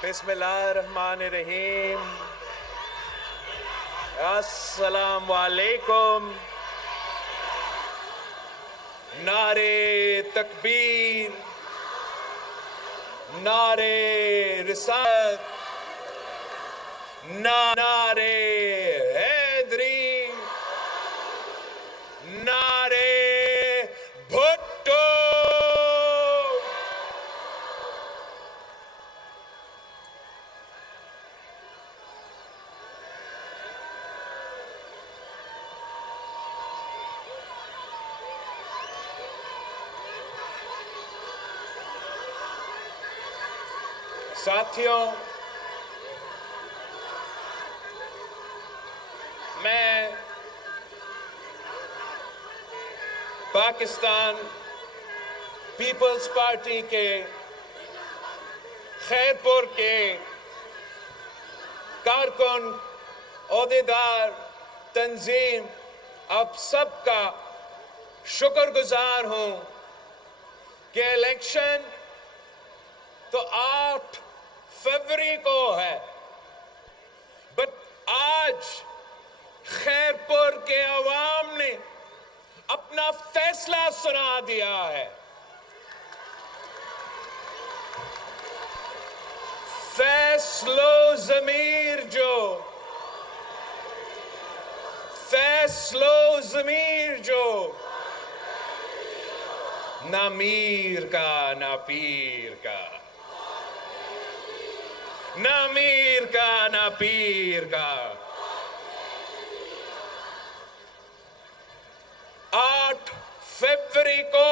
بسم اللہ الرحمن الرحیم. السلام علیکم. نعرے تکبیر، نعرے رسالت، نعرے حیدری، نعرے بھٹو. ساتھیوں، میں پاکستان پیپلز پارٹی کے خیرپور کے کارکن، عہدیدار، تنظیم، آپ سب کا شکر گزار ہوں کہ الیکشن تو 8 فروری کو ہے، بٹ آج خیرپور کے عوام نے اپنا فیصلہ سنا دیا ہے. فیصلو ضمیر جو نہ میر کا نہ پیر کا، نہ میر کا نہ پیر کا. 8 فروری کو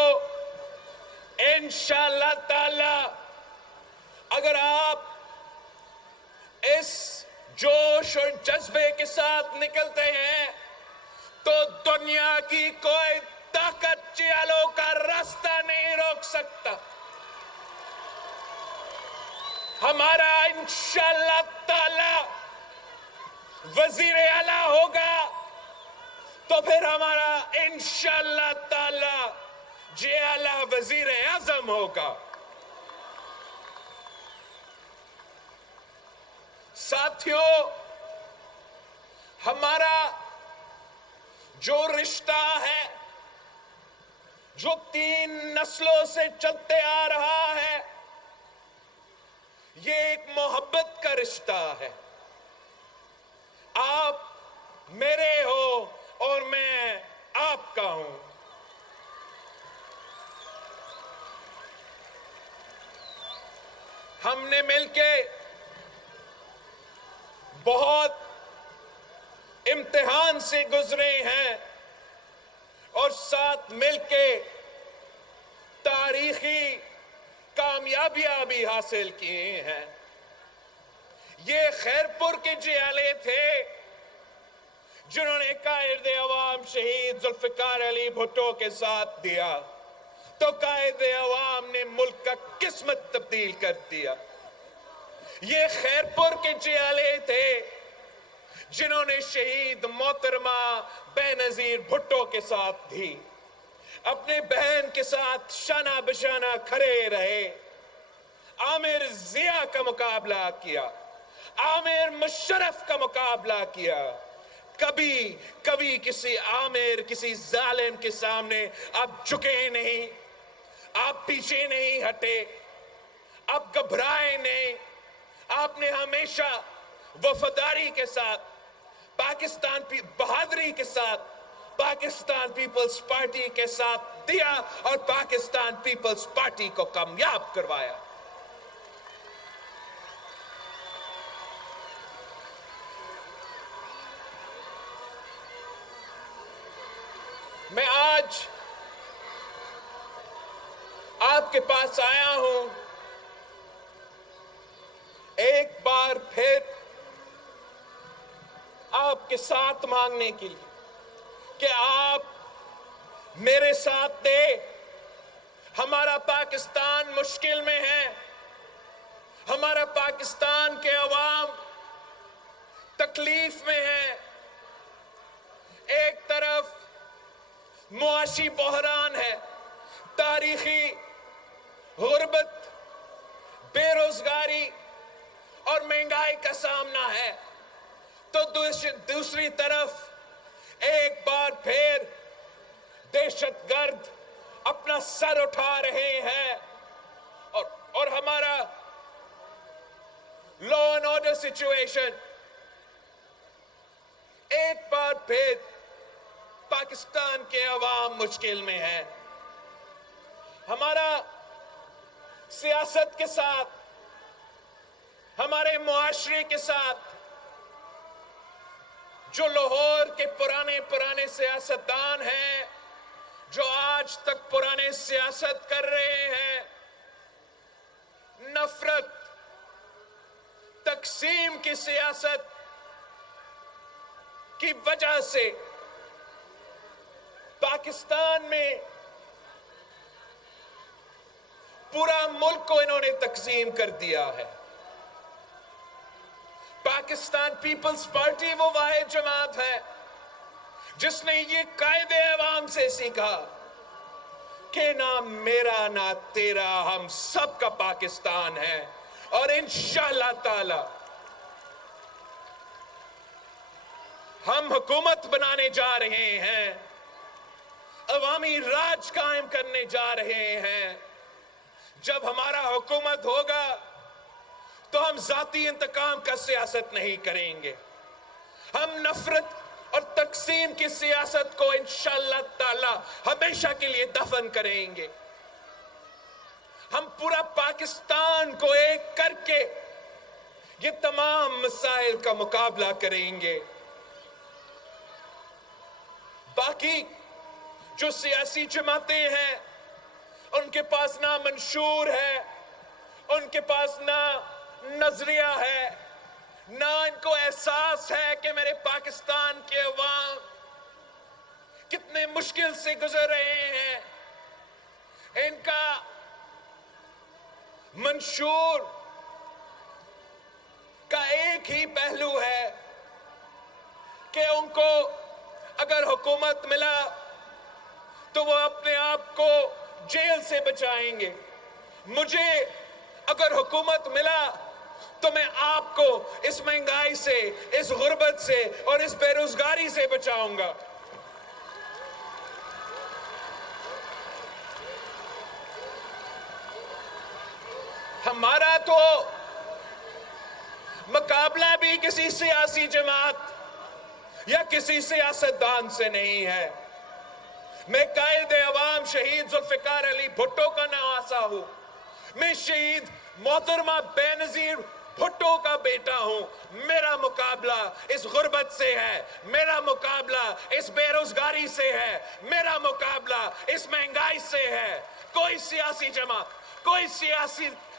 انشاءاللہ تعالی اگر آپ اس جوش اور جذبے کے ساتھ نکلتے ہیں تو دنیا کی کوئی طاقت چیالوں کا راستہ نہیں روک سکتا. ہمارا انشاءاللہ تعالی وزیر اعلیٰ ہوگا تو پھر ہمارا انشاءاللہ تعالی جی اعلیٰ وزیر اعظم ہوگا. ساتھیوں، ہمارا جو رشتہ ہے، جو 3 نسلوں سے چلتے آ رہا ہے، یہ ایک محبت کا رشتہ ہے. آپ میرے ہو اور میں آپ کا ہوں. ہم نے مل کے بہت امتحان سے گزرے ہیں اور ساتھ مل کے تاریخی کامیابیاں بھی حاصل کیے ہیں. یہ خیرپور کے جیالے تھے جنہوں نے قائد عوام شہید ذوالفقار علی بھٹو کے ساتھ دیا تو قائد عوام نے ملک کا قسمت تبدیل کر دیا. یہ خیرپور کے جیالے تھے جنہوں نے شہید محترمہ بے نظیر بھٹو کے ساتھ دی، اپنے بہن کے ساتھ شانہ بشانہ کھڑے رہے، عامر ضیاء کا مقابلہ کیا، عامر مشرف کا مقابلہ کیا. کبھی کسی عامر، کسی ظالم کے سامنے آپ جھکے نہیں، آپ پیچھے نہیں ہٹے، آپ گھبرائے نہیں. آپ نے ہمیشہ وفاداری کے ساتھ، پاکستان بہادری کے ساتھ پاکستان پیپلز پارٹی کے ساتھ دیا اور پاکستان پیپلز پارٹی کو کامیاب کروایا. میں آج آپ کے پاس آیا ہوں ایک بار پھر آپ کے ساتھ مانگنے کے لیے کہ آپ میرے ساتھ دیں. ہمارا پاکستان مشکل میں ہے، ہمارا پاکستان کے عوام تکلیف میں ہے. ایک طرف معاشی بحران ہے، تاریخی غربت، بے روزگاری، مہنگائی کا سامنا ہے، تو دوسری طرف ایک بار پھر دہشت گرد اپنا سر اٹھا رہے ہیں اور ہمارا لا اینڈ آرڈر سچویشن ایک بار پھر پاکستان کے عوام مشکل میں ہے. ہمارا سیاست کے ساتھ، ہمارے معاشرے کے ساتھ جو لاہور کے پرانے سیاستدان ہیں، جو آج تک پرانے سیاست کر رہے ہیں، نفرت، تقسیم کی سیاست کی وجہ سے پاکستان میں پورا ملک کو انہوں نے تقسیم کر دیا ہے. پاکستان پیپلز پارٹی وہ واحد جماعت ہے جس نے یہ قائد عوام سے سیکھا کہ نہ میرا نہ تیرا، ہم سب کا پاکستان ہے. اور انشاءاللہ تعالی ہم حکومت بنانے جا رہے ہیں، عوامی راج قائم کرنے جا رہے ہیں. جب ہمارا حکومت ہوگا تو ہم ذاتی انتقام کا سیاست نہیں کریں گے. ہم نفرت اور تقسیم کی سیاست کو انشاءاللہ تعالی ہمیشہ کے لیے دفن کریں گے. ہم پورا پاکستان کو ایک کر کے یہ تمام مسائل کا مقابلہ کریں گے. باقی جو سیاسی جماعتیں ہیں ان کے پاس نہ منشور ہے، ان کے پاس نہ نظریہ ہے، نہ ان کو احساس ہے کہ میرے پاکستان کے عوام کتنے مشکل سے گزر رہے ہیں. ان کا منشور کا ایک ہی پہلو ہے کہ ان کو اگر حکومت ملا تو وہ اپنے آپ کو جیل سے بچائیں گے. مجھے اگر حکومت ملا تو میں آپ کو اس مہنگائی سے، اس غربت سے اور اس بے روزگاری سے بچاؤں گا. ہمارا تو مقابلہ بھی کسی سیاسی جماعت یا کسی سیاستدان سے نہیں ہے. میں قائد عوام شہید ذوالفقار علی بھٹو کا نواسا ہوں. میں شہید محترمہ بے نظیر بھٹو کا بیٹا ہوں. میرا مقابلہ اس غربت سے ہے، میرا مقابلہ اس بے روزگاری سے ہے، میرا مقابلہ اس مہنگائی سے ہے. کوئی سیاسی جماعت، کوئی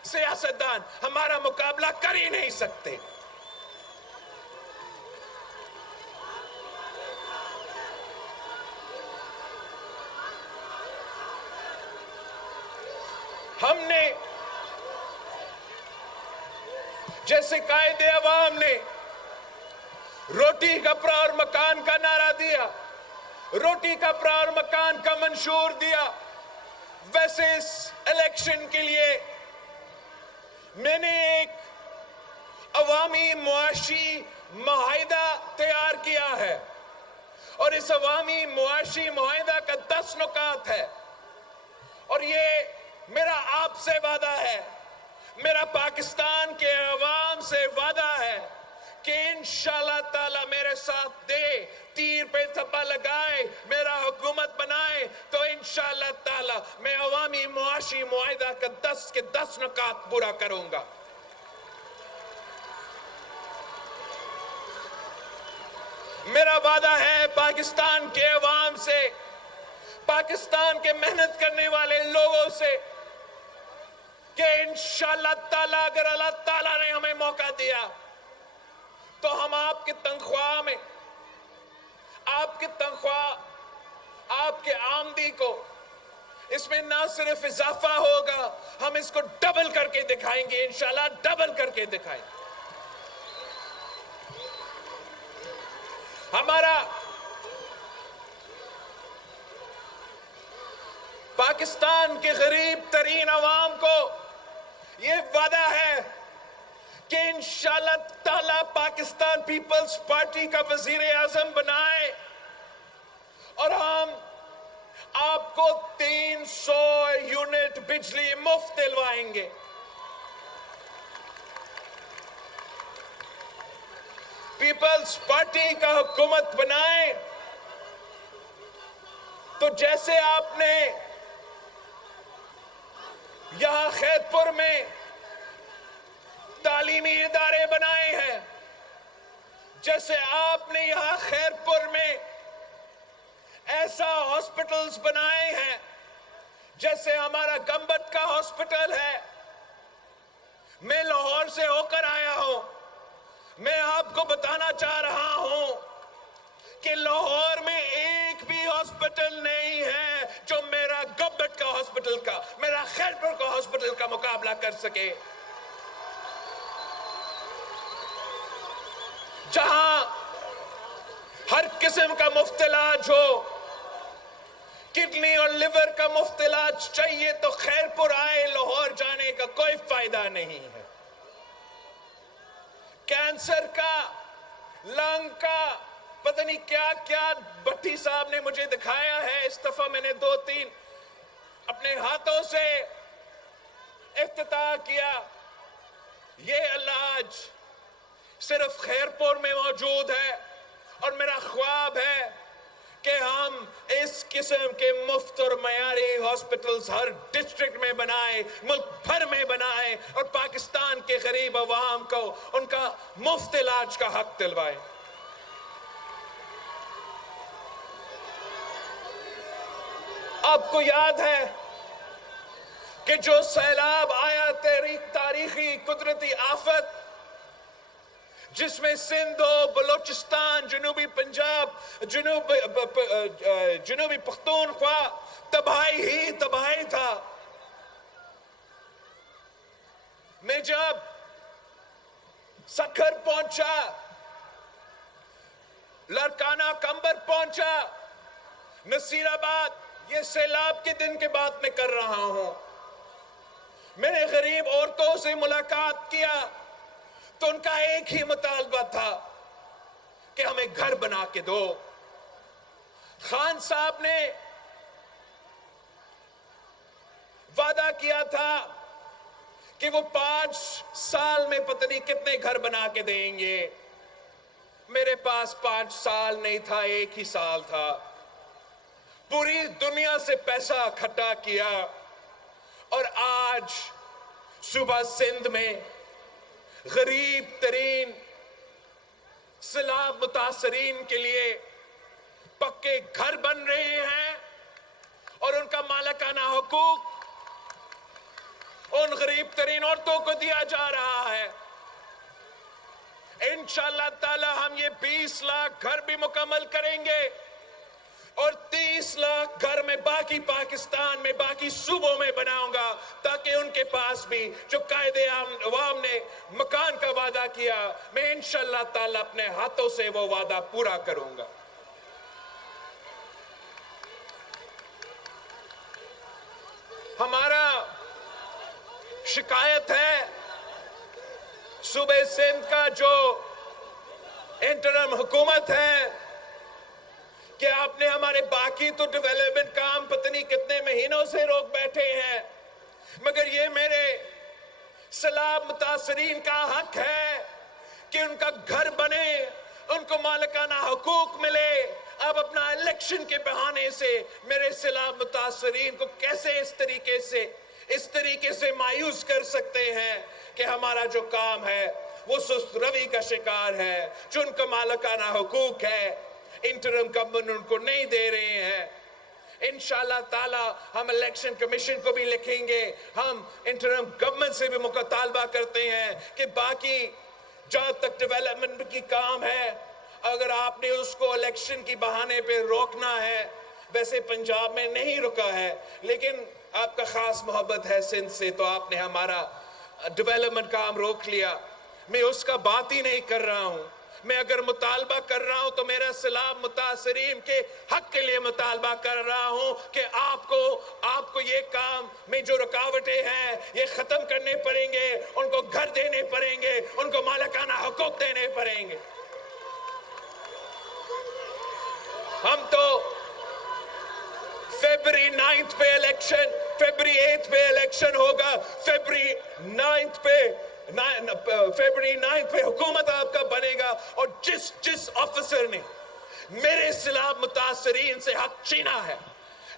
سیاستدان ہمارا مقابلہ کر ہی نہیں سکتے. ہم نے جیسے قائد عوام نے روٹی کپڑا اور مکان کا نعرہ دیا، روٹی کپڑا اور مکان کا منشور دیا، ویسے اس الیکشن کے لیے میں نے ایک عوامی معاشی معاہدہ تیار کیا ہے اور اس عوامی معاشی معاہدہ کا 10 نکات ہے. اور یہ میرا آپ سے وعدہ ہے، میرا پاکستان کے عوام سے وعدہ ہے کہ انشاءاللہ تعالی میرے ساتھ دے، تیر پہ تھپا لگائے، میرا حکومت بنائے تو انشاءاللہ تعالی میں عوامی معاشی معاہدہ کا 10 کے 10 نکات پورا کروں گا. میرا وعدہ ہے پاکستان کے عوام سے، پاکستان کے محنت کرنے والے لوگوں سے کہ انشاءاللہ تعالی اگر اللہ تعالیٰ نے ہمیں موقع دیا تو ہم آپ کی تنخواہ میں، آپ کی تنخواہ، آپ کے آمدنی کو اس میں نہ صرف اضافہ ہوگا، ہم اس کو ڈبل کر کے دکھائیں گے. انشاءاللہ ڈبل کر کے دکھائیں گے. ہمارا پاکستان کے غریب ترین عوام کو یہ وعدہ ہے کہ انشاءاللہ تعالیٰ پاکستان پیپلز پارٹی کا وزیر اعظم بنائے اور ہم آپ کو 300 یونٹ بجلی مفت دلوائیں گے. پیپلز پارٹی کا حکومت بنائے تو جیسے آپ نے یہاں خیرپور میں تعلیمی ادارے بنائے ہیں، جیسے آپ نے یہاں خیرپور میں ایسا ہاسپٹلز بنائے ہیں، جیسے ہمارا گمبت کا ہاسپٹل ہے. میں لاہور سے ہو کر آیا ہوں. میں آپ کو بتانا چاہ رہا ہوں کہ لاہور میں ایک بھی ہاسپٹل نہیں ہے جو میرا گمبت کا ہاسپٹل کا، میرا خیرپور کا ہاسپٹل کا مقابلہ کر سکے. جہاں ہر قسم کا مفت علاج ہو، کڈنی اور لیور کا مفت علاج چاہیے تو خیرپور آئے، لاہور جانے کا کوئی فائدہ نہیں ہے. کینسر کا، لنگ کا، پتہ نہیں کیا کیا بھٹی صاحب نے مجھے دکھایا ہے. اس دفعہ میں نے 2-3 اپنے ہاتھوں سے افتتاح کیا. یہ علاج صرف خیرپور میں موجود ہے اور میرا خواب ہے کہ ہم اس قسم کے مفت اور معیاری ہاسپٹلز ہر ڈسٹرکٹ میں بنائیں، ملک بھر میں بنائیں اور پاکستان کے غریب عوام کو ان کا مفت علاج کا حق دلوائیں. آپ کو یاد ہے کہ جو سیلاب آیا، تاریخی قدرتی آفت، جس میں سندھ و بلوچستان، جنوبی پنجاب، جنوبی پختونخوا تباہی ہی تباہی تھا. میں جب سکھر پہنچا، لڑکانہ کمبر پہنچا، نصیر آباد، یہ سیلاب کے دن کے بات میں کر رہا ہوں، میں نے غریب عورتوں سے ملاقات کیا تو ان کا ایک ہی مطالبہ تھا کہ ہمیں گھر بنا کے دو. خان صاحب نے وعدہ کیا تھا کہ وہ 5 سال میں پتہ نہیں کتنے گھر بنا کے دیں گے. میرے پاس 5 سال نہیں تھا، 1 ہی سال تھا. پوری دنیا سے پیسہ اکٹھا کیا اور آج صوبہ سندھ میں غریب ترین سیلاب متاثرین کے لیے پکے گھر بن رہے ہیں اور ان کا مالکانہ حقوق ان غریب ترین عورتوں کو دیا جا رہا ہے. انشاءاللہ تعالی ہم یہ 20 لاکھ گھر بھی مکمل کریں گے اور 30 لاکھ گھر میں باقی پاکستان میں باقی صوبوں میں بناؤں گا، تاکہ ان کے پاس بھی جو قائد عوام نے مکان کا وعدہ کیا، میں انشاءاللہ تعالی اپنے ہاتھوں سے وہ وعدہ پورا کروں گا. ہمارا شکایت ہے صوبہ سندھ کا جو انٹرم حکومت ہے کہ آپ نے ہمارے باقی تو ڈیولپمنٹ کام پتہ نہیں کتنے مہینوں سے روک بیٹھے ہیں، مگر یہ میرے سیلاب متاثرین کا حق ہے کہ ان کا گھر بنے، ان کو مالکانہ حقوق ملے. آپ اپنا الیکشن کے بہانے سے میرے سیلاب متاثرین کو کیسے اس طریقے سے مایوس کر سکتے ہیں کہ ہمارا جو کام ہے وہ سست روی کا شکار ہے. جو ان کا مالکانہ حقوق ہے انٹرم گورنمنٹ ان کو نہیں دے رہے ہیں. انشاءاللہ تعالی ہم الیکشن کمیشن کو بھی لکھیں گے. ہم انٹرم گورنمنٹ سے بھی مطالبہ کرتے ہیں کہ باقی جہاں تک ڈیولپمنٹ کی کام ہے، اگر آپ نے اس کو الیکشن کی بہانے پہ روکنا ہے، ویسے پنجاب میں نہیں رکا ہے لیکن آپ کا خاص محبت ہے سندھ سے، تو آپ نے ہمارا ڈیولپمنٹ کام روک لیا. میں اس کا بات ہی نہیں کر رہا ہوں. میں اگر مطالبہ کر رہا ہوں تو میرا سیلاب متاثرین کے حق کے لیے مطالبہ کر رہا ہوں کہ آپ کو یہ کام میں جو رکاوٹیں ہیں یہ ختم کرنے پڑیں گے، ان کو گھر دینے پڑیں گے، الیکشن فیبری 8 پہ الیکشن ہوگا، فیبری 9 پہ حکومت آپ کا بنے گا، اور جس آفیسر نے میرے خلاف متاثرین سے حق چھینا ہے،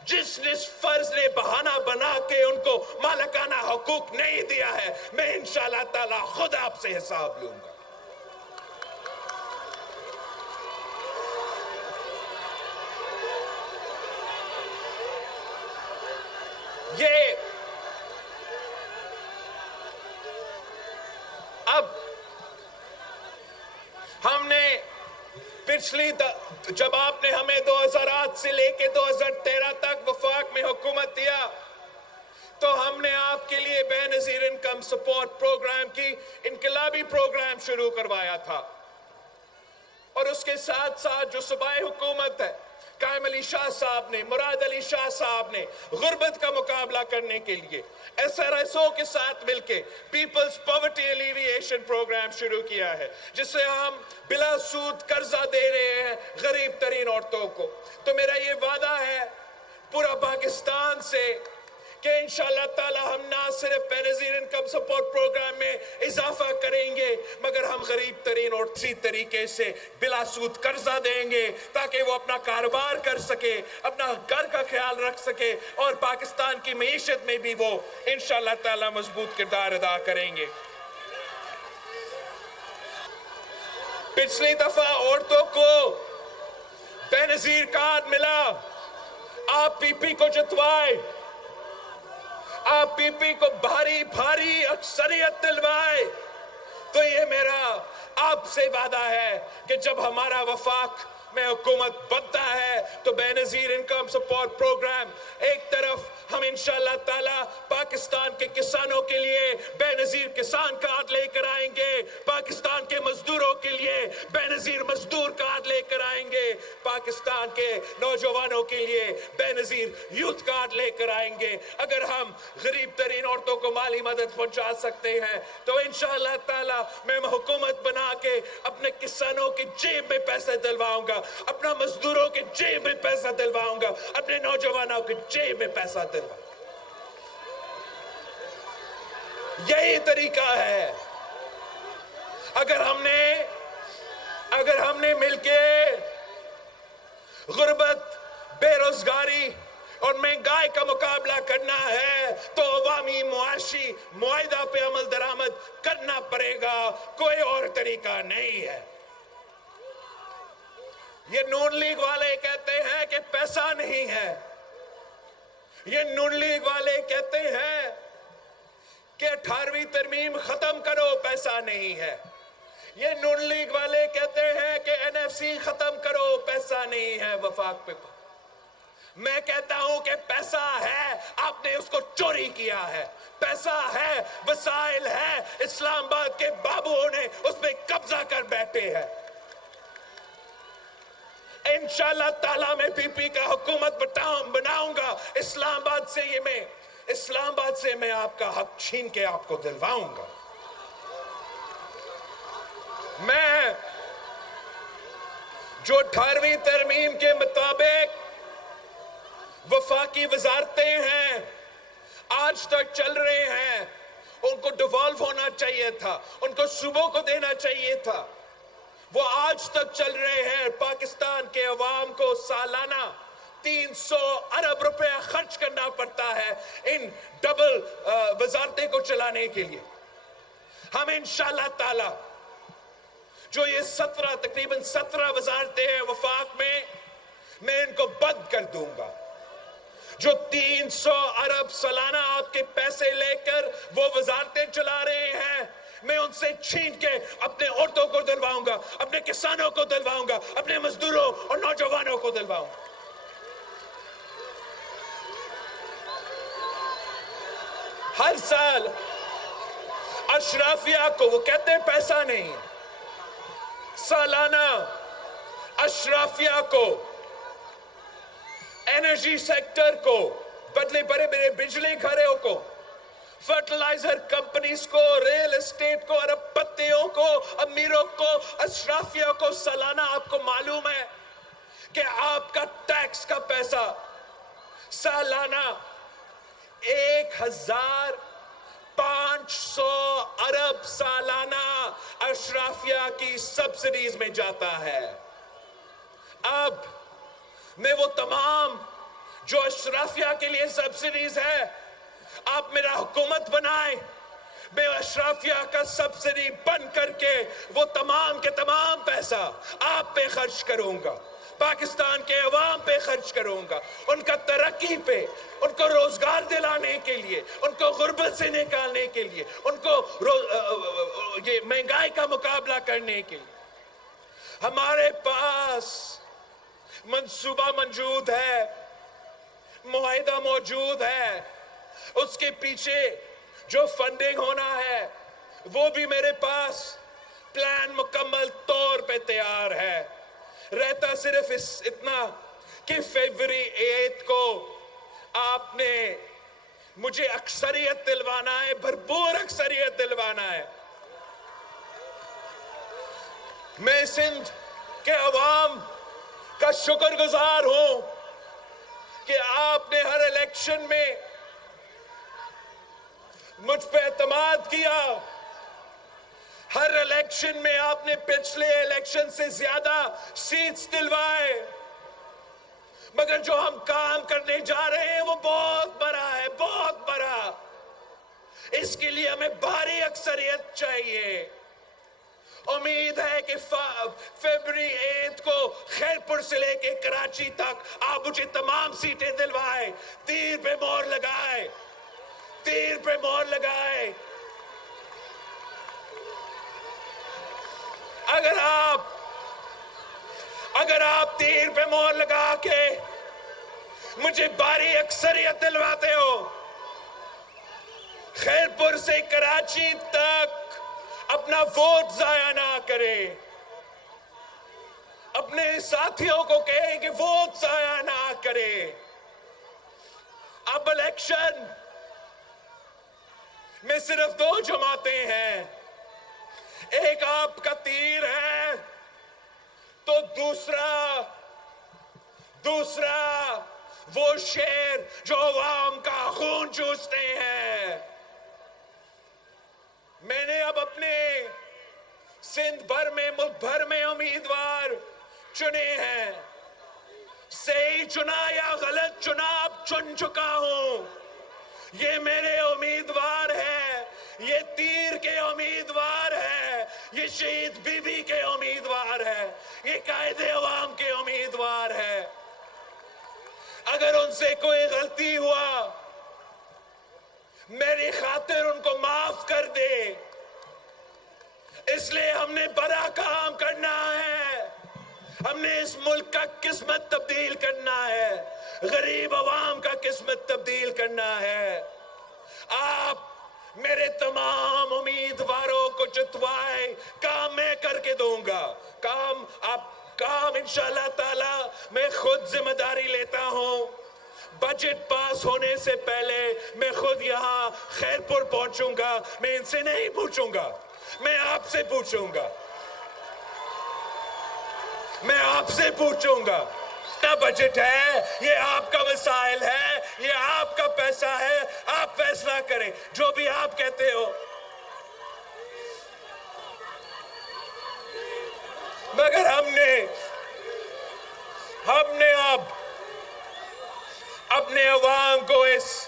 جس فرض نے بہانہ بنا کے ان کو مالکانہ حقوق نہیں دیا ہے، میں انشاءاللہ تعالی خود آپ سے حساب لوں گا. یہ اب ہم نے جب آپ نے ہمیں 2008 سے لے کے 2013 تک وفاق میں حکومت دیا تو ہم نے آپ کے لیے بے نظیر انکم سپورٹ پروگرام کی انقلابی پروگرام شروع کروایا تھا، اور اس کے ساتھ ساتھ جو صوبائی حکومت ہے، قائم علی شاہ صاحب نے، مراد علی شاہ صاحب نے غربت کا مقابلہ کرنے کے لیے SRSO کے ساتھ مل کے پیپلز پاورٹی ایلیویشن پروگرام شروع کیا ہے، جس سے ہم بلا سود قرضہ دے رہے ہیں غریب ترین عورتوں کو. تو میرا یہ وعدہ ہے پورا پاکستان سے کہ انشاءاللہ تعالی ہم نہ صرف بے نظیر انکم سپورٹ پروگرام میں اضافہ کریں گے، مگر ہم غریب ترین اور اسی طریقے سے بلا سود قرضہ دیں گے تاکہ وہ اپنا کاروبار کر سکے، اپنا گھر کا خیال رکھ سکے، اور پاکستان کی معیشت میں بھی وہ انشاءاللہ تعالی مضبوط کردار ادا کریں گے. پچھلی دفعہ عورتوں کو بے نظیر کارڈ ملا، آپ پی پی کو جتوائے، آپ پی پی کو بھاری اکثریت دلوائے. تو یہ میرا آپ سے وعدہ ہے کہ جب ہمارا وفاق میں حکومت بنتا ہے تو بے نظیر انکم سپورٹ پروگرام ایک طرف ہم انشاءاللہ تعالی پاکستان کے کسانوں کے لیے بے نظیر کسان کارڈ لے کر آئیں گے، پاکستان کے مزدوروں کے لیے بے نظیر مزدور کارڈ لے کر آئیں گے، پاکستان کے نوجوانوں کے لیے بے نظیر یوتھ کارڈ لے کر آئیں گے. اگر ہم غریب ترین عورتوں کو مالی مدد پہنچا سکتے ہیں تو انشاءاللہ تعالی میں حکومت بنا کے اپنے کسانوں کی جیب میں پیسے دلواؤں گا، اپنا مزدوروں کے جیب میں پیسہ دلواؤں گا، اپنے نوجوانوں کے جیب میں پیسہ دلواؤں گا. یہی طریقہ ہے. اگر ہم نے مل کے غربت، بے روزگاری اور مہنگائی کا مقابلہ کرنا ہے تو عوامی معاشی معاہدہ پہ عمل درآمد کرنا پڑے گا، کوئی اور طریقہ نہیں ہے. یہ نون لیگ والے کہتے ہیں کہ پیسہ نہیں ہے، یہ نون لیگ والے کہتے ہیں کہ 18ویں ترمیم ختم کرو، پیسہ نہیں ہے. یہ نون لیگ والے کہتے ہیں کہ NFC ختم کرو، پیسہ نہیں ہے وفاق پہ. میں کہتا ہوں کہ پیسہ ہے، آپ نے اس کو چوری کیا ہے. پیسہ ہے، وسائل ہے، اسلام آباد کے بابوؤں نے اس پہ قبضہ کر بیٹھے ہیں. انشاءاللہ تعالیٰ میں پی پی کا حکومت بناؤں گا. اسلام آباد سے میں آپ کا حق چھین کے آپ کو دلواؤں گا. میں جو 18ویں ترمیم کے مطابق وفاقی وزارتیں ہیں آج تک چل رہے ہیں، ان کو ڈیوالو ہونا چاہیے تھا، ان کو صوبوں کو دینا چاہیے تھا. وہ آج تک چل رہے ہیں. پاکستان کے عوام کو سالانہ 300 ارب روپے خرچ کرنا پڑتا ہے ان ڈبل وزارتیں کو چلانے کے لیے. ہم انشاءاللہ تعالی جو یہ تقریباً 17 وزارتیں ہیں وفاق میں ان کو بند کر دوں گا. جو 300 ارب سالانہ آپ کے پیسے لے کر وہ وزارتیں چلا رہے ہیں، میں ان سے چھین کے اپنے عورتوں کو دلواؤں گا، اپنے کسانوں کو دلواؤں گا، اپنے مزدوروں اور نوجوانوں کو دلواؤں گا. ہر سال اشرافیہ کو، وہ کہتے ہیں پیسہ نہیں، سالانہ اشرافیہ کو، انرجی سیکٹر کو، بڑے بڑے بجلی گھروں کو، فرٹیلائزر کمپنیز کو، ریل اسٹیٹ کو، ارب پتیوں کو، امیروں کو، اشرافیہ کو سالانہ آپ کو معلوم ہے کہ آپ کا ٹیکس کا پیسہ سالانہ 1500 ارب سالانہ اشرافیہ کی سبسڈیز میں جاتا ہے. اب میں وہ تمام جو اشرافیہ کے لیے سبسڈیز ہے، آپ میرا حکومت بنائیں، میں اشرافیہ کا سبسڈی بند کر کے وہ تمام کے تمام پیسہ آپ پہ خرچ کروں گا، پاکستان کے عوام پہ خرچ کروں گا، ان کا ترقی پہ، ان کو روزگار دلانے کے لیے، ان کو غربت سے نکالنے کے لیے، ان کو یہ مہنگائی کا مقابلہ کرنے کے لیے. ہمارے پاس منصوبہ موجود ہے، معاہدہ موجود ہے، اس کے پیچھے جو فنڈنگ ہونا ہے وہ بھی میرے پاس پلان مکمل طور پہ تیار ہے. رہتا صرف اتنا کہ فیبری 8 کو آپ نے مجھے اکثریت دلوانا ہے، بھرپور اکثریت دلوانا ہے. میں سندھ کے عوام کا شکر گزار ہوں کہ آپ نے ہر الیکشن میں مجھ پہ اعتماد کیا. ہر الیکشن میں آپ نے پچھلے الیکشن سے زیادہ سیٹس دلوائے، مگر جو ہم کام کرنے جا رہے ہیں وہ بہت بڑا ہے، بہت بڑا. اس کے لیے ہمیں بھاری اکثریت چاہیے. امید ہے کہ فیبری 8 کو خیرپور سے لے کے کراچی تک آپ مجھے تمام سیٹیں دلوائے. تیر پہ مہر لگائے، تیر پہ مہر لگائے. اگر آپ تیر پہ مہر لگا کے مجھے بھاری اکثریت دلواتے ہو، خیرپور سے کراچی تک اپنا ووٹ ضائع نہ کرے. اپنے ساتھیوں کو کہیں کہ ووٹ ضائع نہ کرے. اب الیکشن میں صرف 2 جماعتیں ہیں، ایک آپ کا تیر ہے تو دوسرا وہ شیر جو عوام کا خون چوستے ہیں. میں نے اب اپنے سندھ بھر میں، ملک بھر میں امیدوار چنے ہیں. صحیح چنا یا غلط چنا اب چن چکا ہوں. یہ میرے امیدوار ہے، یہ تیر کے امیدوار ہے، یہ شہید بی بی کے امیدوار ہے، یہ قائد عوام کے امیدوار ہے. اگر ان سے کوئی غلطی ہوا، میری خاطر ان کو معاف کر دے. اس لیے ہم نے بڑا کام کرنا ہے. ہم نے اس ملک کا قسمت تبدیل کرنا ہے، غریب عوام کا قسمت تبدیل کرنا ہے. آپ میرے تمام امیدواروں کو جتوائے، کام میں کر کے دوں گا. کام انشاءاللہ تعالی میں خود ذمہ داری لیتا ہوں. بجٹ پاس ہونے سے پہلے میں خود یہاں خیرپور پہنچوں گا. میں ان سے نہیں پوچھوں گا، میں آپ سے پوچھوں گا. میں آپ سے پوچھوں گا. کیا بجٹ ہے؟ یہ آپ کا وسائل ہے، یہ آپ کا پیسہ ہے. آپ فیصلہ کریں جو بھی آپ کہتے ہو. مگر ہم نے اب اپنے عوام کو اس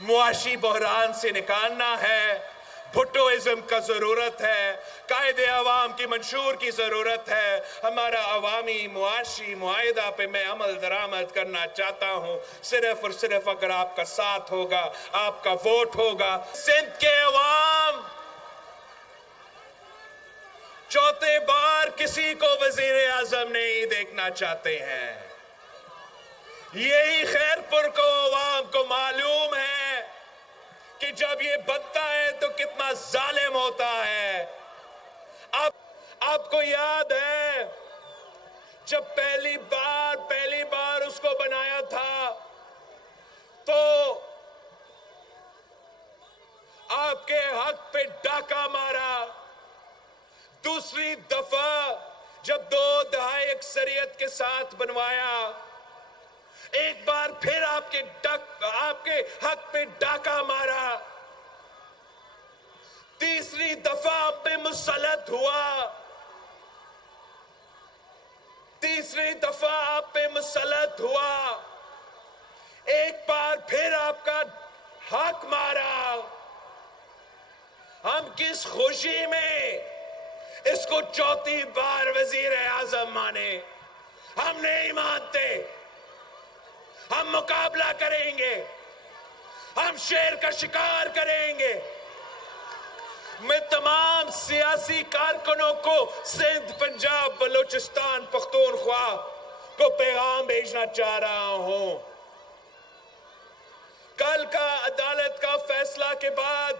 معاشی بحران سے نکالنا ہے. بھٹوازم کا ضرورت ہے، قائد عوام کی منشور کی ضرورت ہے. ہمارا عوامی معاشی معاہدہ پہ میں عمل درآمد کرنا چاہتا ہوں، صرف اور صرف اگر آپ کا ساتھ ہوگا، آپ کا ووٹ ہوگا. سندھ کے عوام چوتھے بار کسی کو وزیر اعظم نہیں دیکھنا چاہتے ہیں. یہی خیرپور کو عوام کو معلوم ہے کہ جب یہ بنتا ہے تو کتنا ظالم ہوتا ہے. آپ کو یاد ہے جب پہلی بار اس کو بنایا تھا تو آپ کے حق پہ ڈاکہ مارا. دوسری دفعہ جب 2 دہائی اکثریت کے ساتھ بنوایا ایک بار پھر آپ کے حق پہ ڈاکہ مارا، تیسری دفعہ آپ پہ مسلط ہوا، تیسری دفعہ آپ پہ مسلط ہوا، ایک بار پھر آپ کا حق مارا۔ ہم کس خوشی میں اس کو چوتھی بار وزیر اعظم مانے؟ ہم نہیں مانتے۔ ہم مقابلہ کریں گے، ہم شیر کا شکار کریں گے۔ میں تمام سیاسی کارکنوں کو سندھ، پنجاب، بلوچستان، پختونخوا کو پیغام بھیجنا چاہ رہا ہوں۔ کل کا عدالت کا فیصلہ کے بعد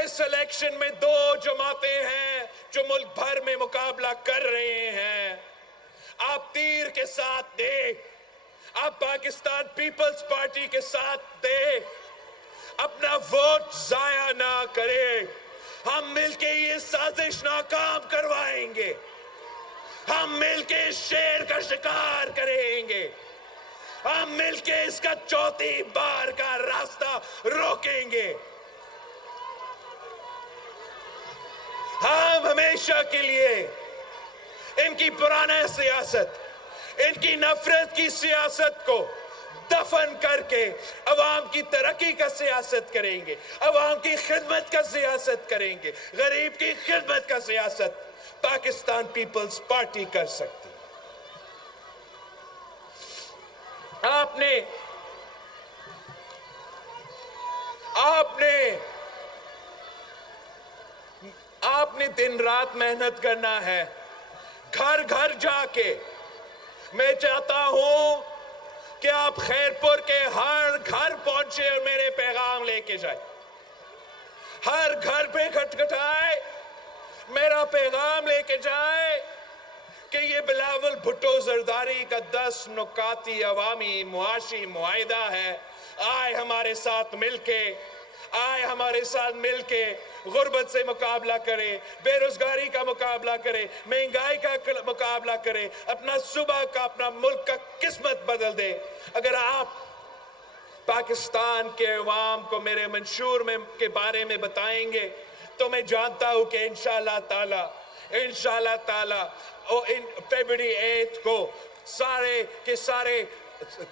اس الیکشن میں دو جماعتیں ہیں جو ملک بھر میں مقابلہ کر رہے ہیں۔ آپ تیر کے ساتھ دیں، آپ پاکستان پیپلز پارٹی کے ساتھ دیں، اپنا ووٹ ضائع نہ کریں۔ ہم مل کے یہ سازش ناکام کروائیں گے، ہم مل کے اس شیر کا شکار کریں گے، ہم مل کے اس کا چوتھی بار کا راستہ روکیں گے۔ ہم ہمیشہ کے لیے ان کی پرانے سیاست، ان کی نفرت کی سیاست کو دفن کر کے عوام کی ترقی کا سیاست کریں گے، عوام کی خدمت کا سیاست کریں گے۔ غریب کی خدمت کا سیاست پاکستان پیپلز پارٹی کر سکتی۔ آپ نے دن رات محنت کرنا ہے، گھر گھر جا کے۔ میں چاہتا ہوں کہ آپ خیرپور کے ہر گھر پہنچے اور میرے پیغام لے کے جائیں، ہر گھر پہ کھٹکھٹائے، میرا پیغام لے کے جائے کہ یہ بلاول بھٹو زرداری کا 10 نکاتی عوامی معاشی معاہدہ ہے۔ آئے ہمارے ساتھ مل کے غربت سے مقابلہ کرے، بے روزگاری کا مقابلہ کرے، مہنگائی کا مقابلہ کرے، اپنا صوبہ کا، اپنا ملک کا قسمت بدل دے۔ اگر آپ پاکستان کے عوام کو میرے منشور کے بارے میں بتائیں گے تو میں جانتا ہوں کہ انشاءاللہ تعالی فیبرری 8 کو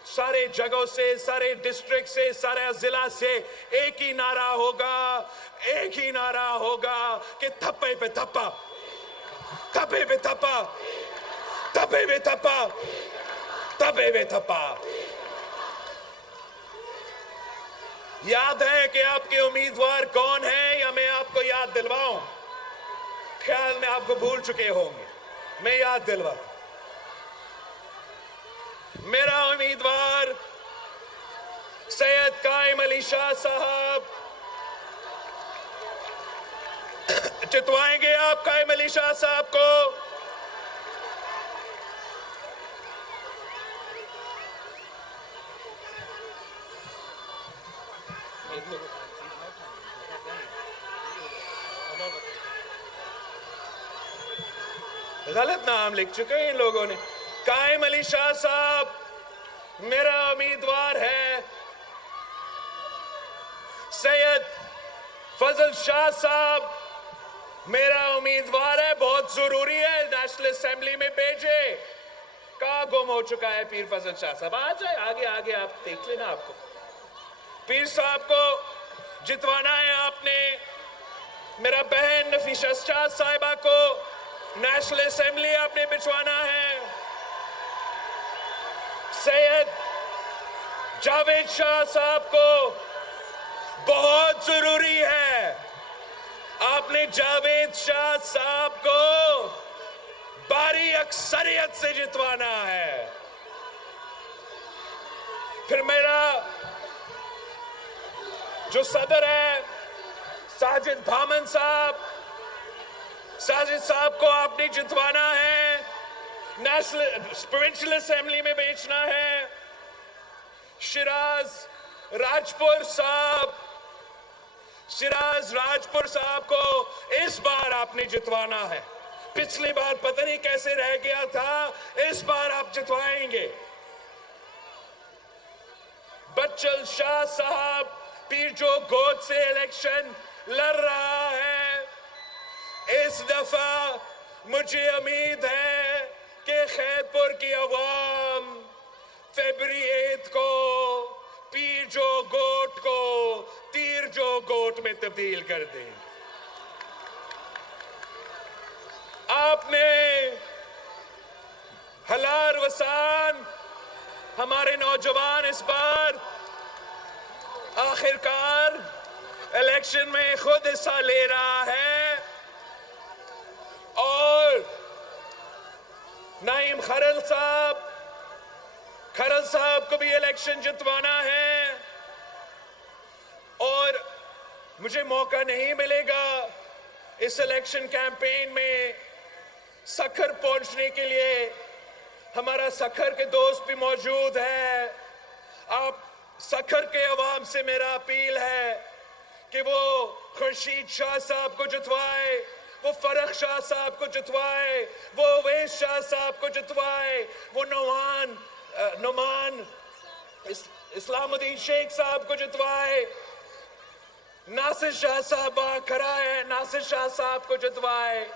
سارے جگہوں سے، سارے ڈسٹرکٹ سے، سارے ضلع سے ایک ہی نعرہ ہوگا کہ تھپے پہ تھپا، تھپے پہ تھپا، تھپے پہ تھپا، تھپے پہ تھپا۔ یاد ہے کہ آپ کے امیدوار کون ہیں یا میں آپ کو یاد دلواؤں؟ خیال میں آپ کو بھول چکے ہوں گے، میں یاد دلواتا ہوں۔ میرا امیدوار سید قائم علی شاہ صاحب، جتوائیں گے آپ قائم علی شاہ صاحب کو؟ غلط نام لکھ چکے ہیں ان لوگوں نے۔ قائم علی شاہ صاحب میرا امیدوار ہے۔ سید فضل شاہ صاحب میرا امیدوار ہے۔ بہت ضروری ہے نیشنل اسمبلی میں بھیجے۔ کہاں گم ہو چکا ہے پیر فضل شاہ صاحب؟ آ جائے آگے آپ دیکھ لینا۔ آپ کو پیر صاحب کو جتوانا ہے آپ نے۔ میرا بہن نفیسہ شاہ صاحبہ کو نیشنل اسمبلی آپ نے بچوانا ہے۔ سید جاوید شاہ صاحب کو بہت ضروری ہے، آپ نے جاوید شاہ صاحب کو بھاری اکثریت سے جتوانا ہے۔ پھر میرا جو صدر ہے ساجد بھامن صاحب، ساجد صاحب کو آپ نے جتوانا ہے، نیشنل پروونشل اسمبلی میں بھیجنا ہے۔ شیراز راجپور صاحب کو اس بار آپ نے جتوانا ہے۔ پچھلی بار پتہ نہیں کیسے رہ گیا تھا، اس بار آپ جتوائیں گے۔ بچل شاہ صاحب پیر جو گود سے الیکشن لڑ رہا ہے. اس دفعہ مجھے امید ہے کہ خیرپور کی عوام فیبری 8 کو پیر جو گوٹ کو تیر جو گوٹ میں تبدیل کر دیں. آپ نے حلال وسان ہمارے نوجوان اس بار آخرکار الیکشن میں خود حصہ لے رہا ہے اور نعیم کھرل صاحب کو بھی الیکشن جتوانا ہے اور مجھے موقع نہیں ملے گا اس الیکشن کیمپین میں سکھر پہنچنے کے لیے. ہمارا سکھر کے دوست بھی موجود ہے. آپ سکھر کے عوام سے میرا اپیل ہے کہ وہ خورشید شاہ صاحب کو جتوائے, وہ فرخ شاہ صاحب کو جتوائے, وہ اویس شاہ صاحب کو جتوائے, وہ نعمان اسلام الدین شیخ صاحب کو جتوائے, ناصر شاہ صاحب کھڑا ہے, ناصر شاہ صاحب کو جتوائے.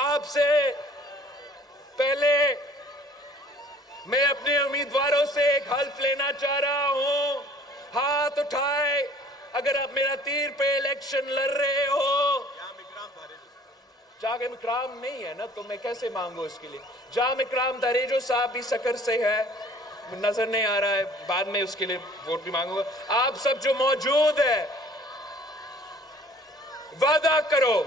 آپ سے پہلے میں اپنے امیدواروں سے ایک حلف لینا چاہ رہا ہوں. ہاتھ اٹھائے اگر آپ میرا تیر پہ الیکشن لڑ رہے ہو. جام اکرام نہیں ہے نا تو میں کیسے مانگوں اس کے لیے. جام اکرام دریجو صاحب بھی سکر سے ہے, نظر نہیں آ رہا ہے, بعد میں اس کے لیے ووٹ بھی مانگوں گا. آپ سب جو موجود ہے وعدہ کرو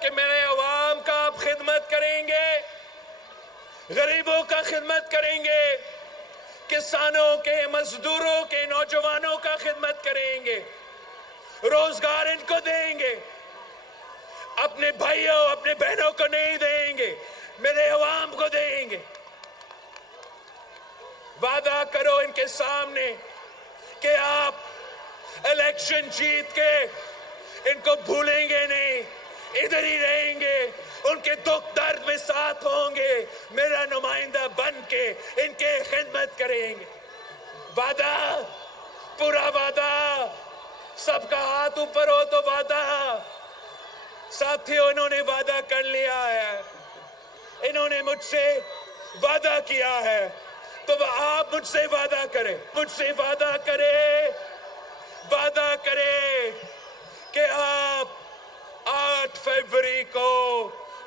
کہ میرے عوام کا آپ خدمت کریں گے, غریبوں کا خدمت کریں گے, کسانوں کے, مزدوروں کے, نوجوانوں کا خدمت کریں گے, روزگار ان کو دیں گے, اپنے بھائیوں اپنے بہنوں کو نہیں دیں گے, میرے عوام کو دیں گے. وعدہ کرو ان کے سامنے کہ آپ الیکشن جیت کے ان کو بھولیں گے نہیں, ادھر ہی رہیں گے, ان کے دکھ درد میں ساتھ ہوں گے, میرا نمائندہ بن کے ان کے خدمت کریں گے. وعدہ, پورا وعدہ, سب کا ہاتھ اوپر ہو تو وعدہ. ساتھیوں انہوں نے وعدہ کر لیا ہے, انہوں نے مجھ سے وعدہ کیا ہے, تو آپ مجھ سے وعدہ کریں, مجھ سے وعدہ کریں کہ آپ 8 فروری کو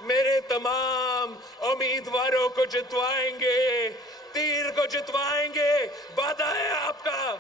میرے تمام امیدواروں کو جتوائیں گے, تیر کو جتوائیں گے. وعدہ ہے آپ کا.